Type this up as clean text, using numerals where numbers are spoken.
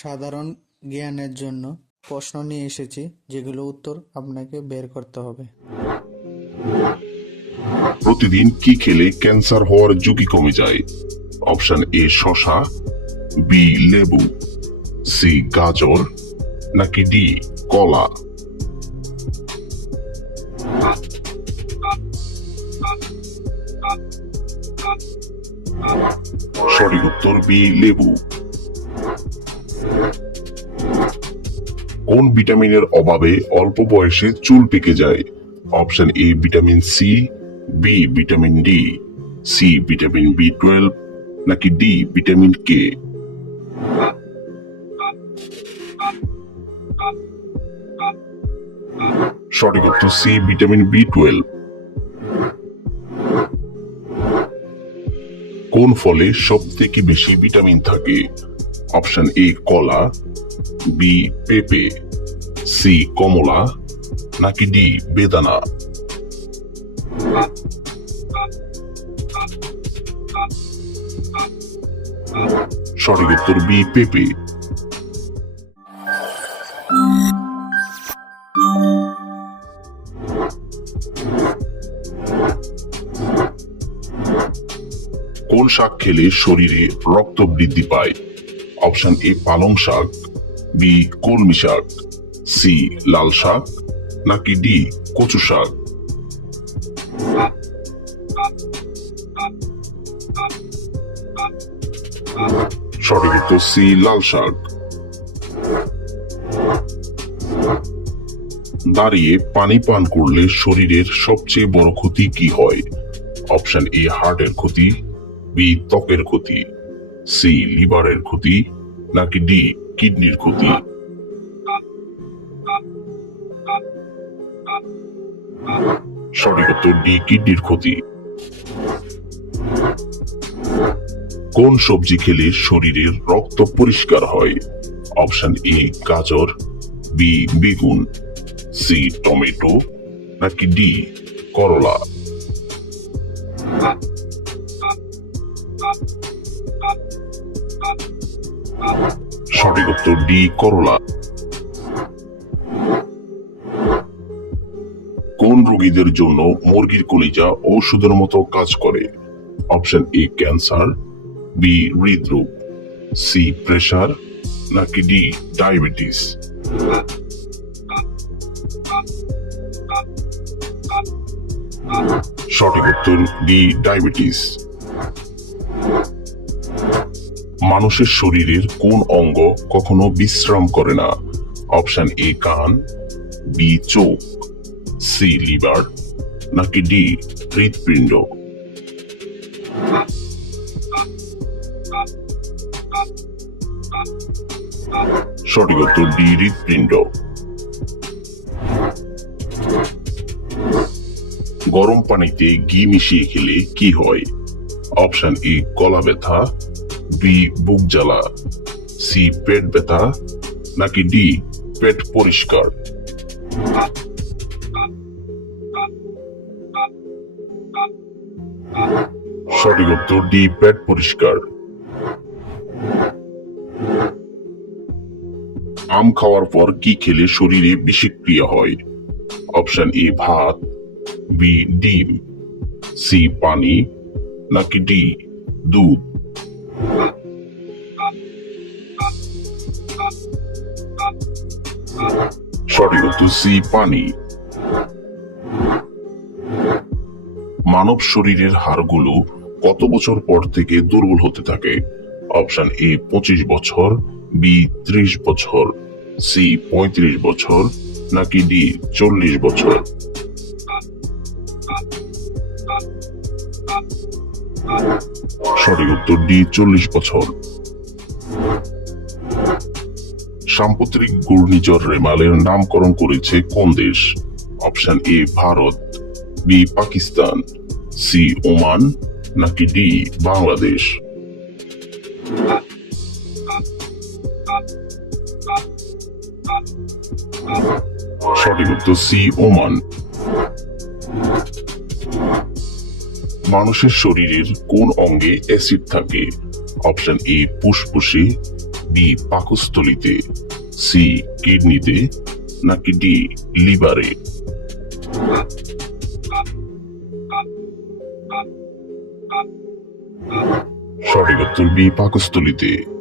সাধারণ জ্ঞানের জন্য প্রশ্ন নিয়ে এসেছি, যেগুলো উত্তর আপনাকে বের করতে হবে। প্রতিদিন কি খেলে ক্যান্সার হওয়ার ঝুঁকি কমে যায়? অপশন এ শসা, বি লেবু, সি গাজর, নাকি ডি কলা? সঠিক উত্তর বি লেবু। কোন ভিটামিনের অভাবে অল্প বয়সে চুল পেকে যায়? Option A vitamin C, B vitamin D, C vitamin বি12, নাকি ডি ভিটামিন কে? সঠিক উত্তর সি ভিটামিন বি12। কোন ফলে সব থেকে বেশি ভিটামিন থাকে? অপশন এ কলা, বি পেঁপে, সি কমলা, নাকি ডি বেদানা? সঠিক উত্তর বি পেঁপে। কোন শাক খেলে শরীরে রক্ত বৃদ্ধি পায়? অপশন এ পালং শাক, বি কলমি শাক, সি লাল শাক, নাকি ডি কচু শাক? সঠিক উত্তর সি লাল শাক। দাঁড়িয়ে পানি পান করলে শরীরের সবচেয়ে বড় ক্ষতি কি হয়? অপশন এ হার্টের ক্ষতি, বি ত্বকের ক্ষতি, সি লিভারের ক্ষতি, নাকি ডি কিডনির ক্ষতি? সঠিক উত্তর ডি কিডনির ক্ষতি। কোন সবজি খেলে শরীরের রক্ত পরিষ্কার হয়? অপশন এ গাজর, বি বেগুন, সি টমেটো, নাকি ডি করলা? সঠিক উত্তর ডি করলা। কোন রোগীদের জন্য মুরগির কলিজা ঔষধের মতো কাজ করে? অপশন এ ক্যান্সার, বি হৃদরোগ, সি প্রেসার, নাকি ডি ডায়াবেটিস? সঠিক উত্তর ডি ডায়াবেটিস। মানুষের শরীরের কোন অঙ্গ কখনো বিশ্রাম করে না? অপশন এ কান, বি চোখ, সি লিভার, নাকি ডি হৃৎপিণ্ড? সঠিক উত্তর ডি হৃৎপিণ্ড। গরম পানিতে ঘি মিশিয়ে খেলে কি হয়? অপশন এ গলা ব্যথা, বি বুক জ্বালা, সি পেট ব্যথা, নাকি ডি পেট পরিষ্কার? সঠিক উত্তর ডি পেট পরিষ্কার। আম খাওয়ার পর কি খেলে শরীরে বিষক্রিয়া হয়? অপশন এ ভাত, বি ডিম, সি পানি, নাকি ডি দুধ? সঠিক উত্তর সি পানি। মানব শরীরের হাড়গুলো কত বছর পর থেকে দুর্বল হতে থাকে? অপশন এ 25 বছর, বি 30 বছর, সি 35 বছর, নাকি ডি 40 বছর? সঠিক উত্তর ডি 40 বছর। সাম্প্রতিক ঘূর্ণিঝড় রেমালের নামকরণ করেছে কোন দেশ? Option A Bharat, B Pakistan, C Oman, নাকি ডি বাংলাদেশ? সঠিক উত্তর সি ওমান। মানুষের শরীরের কোন অঙ্গে অ্যাসিড থাকে? অপশন এ ফুসফুসে, বি পাকস্থলীতে, সি কিডনিতে, নাকি ডি লিভারে? সঠিক উত্তর বি পাকস্থলীতে।